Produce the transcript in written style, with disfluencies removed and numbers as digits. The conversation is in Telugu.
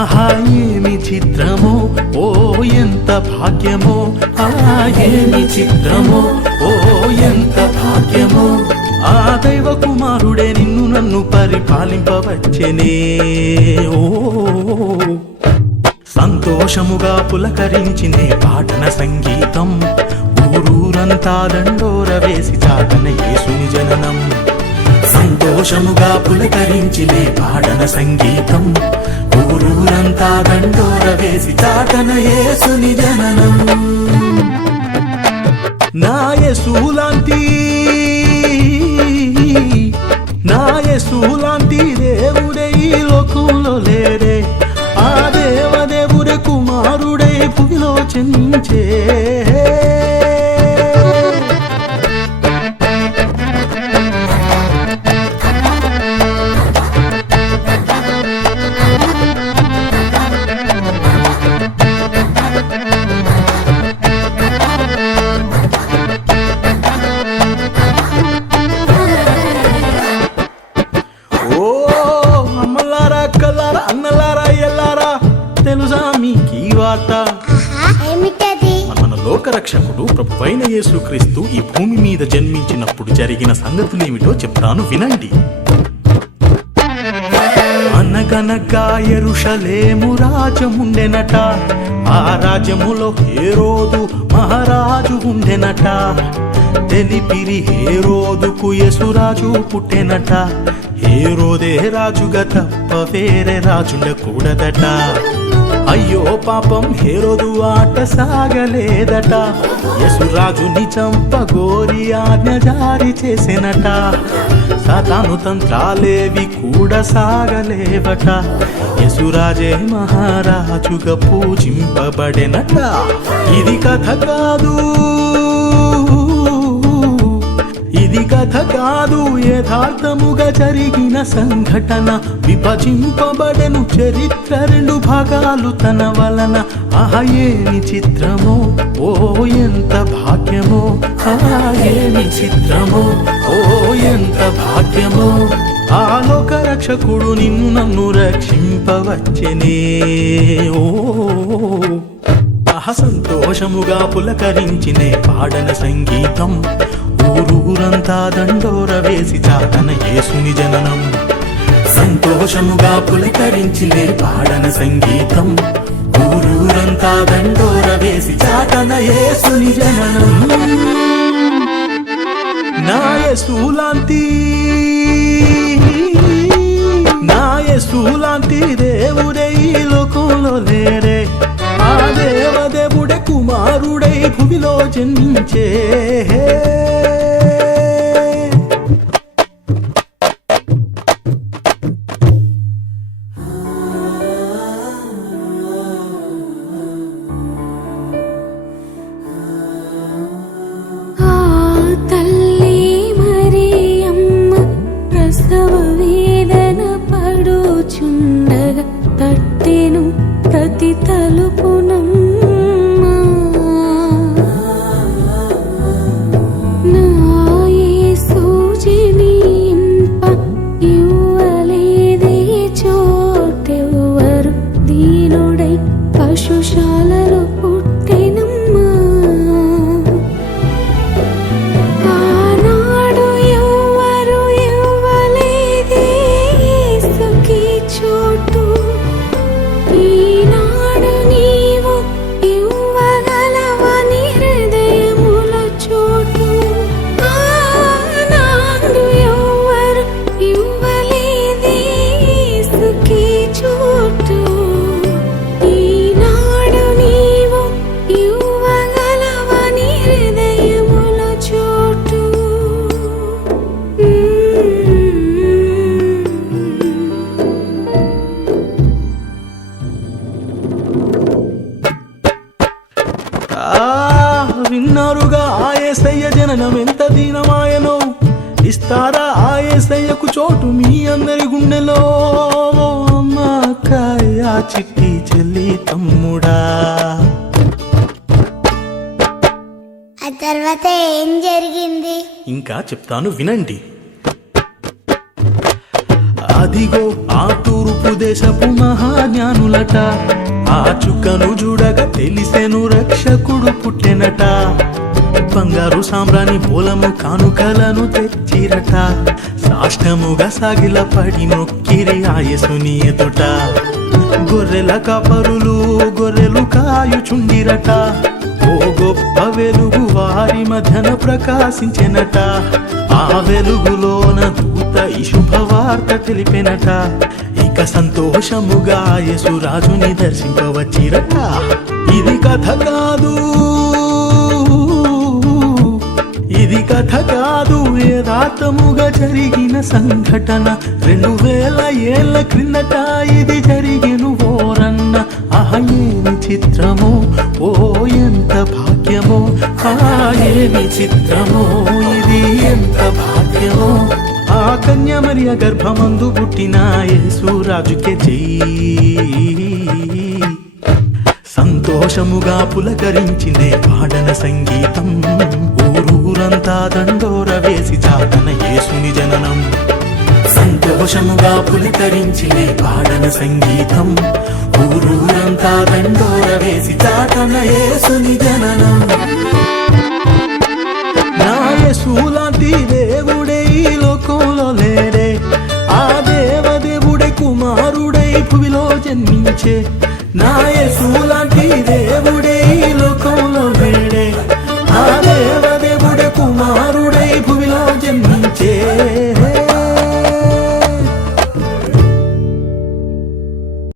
ఆహా ఏమి చిత్రమో ఓ ఎంత భాగ్యమో, ఆహా ఏమి చిత్రమో ఓ ఎంత భాగ్యమో, ఆ దైవ కుమారుడే నిన్ను నన్ను పరిపాలింపవచ్చెనే. ఓ సంతోషముగా పులకరించినే పాటన సంగీతం, ఊరూరంతా దండోర వేసి చాటన యేసుని జననం. సంతోషముగా పులకరించినే పాటన సంగీతం, ఊరూరంతా దండోర వేసి చాటన యేసుని జననం. నా యేసులాంటి దేవుడే ఈ లోకంలో లేరే, ఆ దేవదేవుడే కుమారుడే భూమిలో జన్మించే. మన లోకరక్షకుడు ప్రభువైన యేసుక్రీస్తు ఈ భూమి మీద జన్మించినప్పుడు జరిగిన సంగతులేమిటో చెప్తాను వినండి. అనగనగా యెరూషలేము రాజ్యముండెనట, ఆ రాజ్యములో హేరోదు మహారాజు ఉండెనట. తెలిపిరి హేరోదుకు యేసురాజు పుట్టెనట, హేరోదే రాజుగా తప్ప వేరే రాజుండకూడదట. అయ్యో పాపం హేరోదు ఆట సాగలేదట, యేసురాజుని చంపగోరి ఆజ్ఞ జారీ చేసెనట. సాతాను తంత్రాలేవి కూడా సాగలేవట, యేసురాజే మహారాజుగా పూజింపబడెనట. ఇది కథ కాదు, ఇది కథ కాదు, యథార్థముగా జరిగిన సంఘటన. విభజింపబడెను చరిత్ర రెండు భాగాలు తన వలన. ఆహా ఏమి చిత్రమో ఓ ఎంత భాగ్యమో, ఆహా ఏమి చిత్రమో ఓ ఎంత భాగ్యమో, ఆ లోక రక్షకుడు నిన్ను నన్ను రక్షింపవచ్చెనే. ఓ సంతోషముగా పులకరించినే పాడన సంగీతం, ఊరూరంతా దండోర వేసి చాటన యేసుని జననం. సంతోషముగా పులకరించినే పాడన సంగీతం, ఊరూరంతా దండోర వేసి చాటన యేసుని జననం. నా యేసులాంటి దేవుడే ఈ లోకంలో లేరే, ఆ దేవదేవుడే కుమారుడై భూమిలో జన్మించే. తట్టెను ప్రతి తలుపునమ్మా, నా యేసు జనింప ఇవ్వలేదే చోటెవ్వరు, దీనుడై పశుశాలలో పుట్టెనమ్మా. ఆనాడు ఎవ్వరు ఇవ్వలేదే యేసుకి చోటు, ఈనాడు నీవు ఇవ్వగలవని హృదయముల చోటు. ఆనాడు ఎవ్వరు ఇవ్వలేదే యేసుకి చోటు, ఈనాడు నీవు ఇవ్వగలవని హృదయముల చోటు. విన్నారుగా ఆ యేసయ్య జననం ఎంత దీనమాయనో, ఇస్తారా ఆ యేసయ్యకు చోటు మీ అందరి గుండెలో. అమ్మ అక్కయ్య చిట్టి చెల్లి తమ్ముడా, ఆ తర్వాత ఏం జరిగింది ఇంకా చెప్తాను వినండి. ఆ అదిగో ఆ తూర్పు దేశపు మహాజ్ఞానులట, ఆ చుక్కను చూడగా తెలిసెను రక్షకుడు పుట్టెనట. బంగారు సాంబ్రాణి మూలము కానుకలను తెచ్చిరట, సాష్టముగా సాగిల పడి మొక్కిరి ఆ యేసుని ఎదుట. గొర్రెల కాపరులు గొర్రెలు కాయుచుండిరట, ఓ గొప్ప వెలుగు వారి మధ్యన ప్రకాశించెనట. ఆ వెలుగులోన దూత ఈ శుభవార్త తెలిపెనట, ఇక సంతోషముగా యేసురాజుని దర్శింపవచ్చిరట. ఇది కథ కాదు, ఇది కథ కాదు, యథార్థముగా జరిగిన సంఘటన. 2000 ఏళ్ల క్రిందట ఇది జరిగెను ఓరన్న. ఏమి చిత్రమో, ఓ ఎంత భాగ్యమో, ఏమి చిత్రమో, ఇది ఎంత భాగ్యమో. ఆ కన్య మరియ గర్భమందు పుట్టిన యేసురాజుకే జై. సంతోషముగా పులకరించిందే పాడన సంగీతం, ఊరూరంతా దండోర వేసి చాటన యేసుని జననం. సంతోషముగా పులకరించిందే పాడన సంగీతం, ఊరూరంతా దండోర వేసి చాటన యేసుని జననం.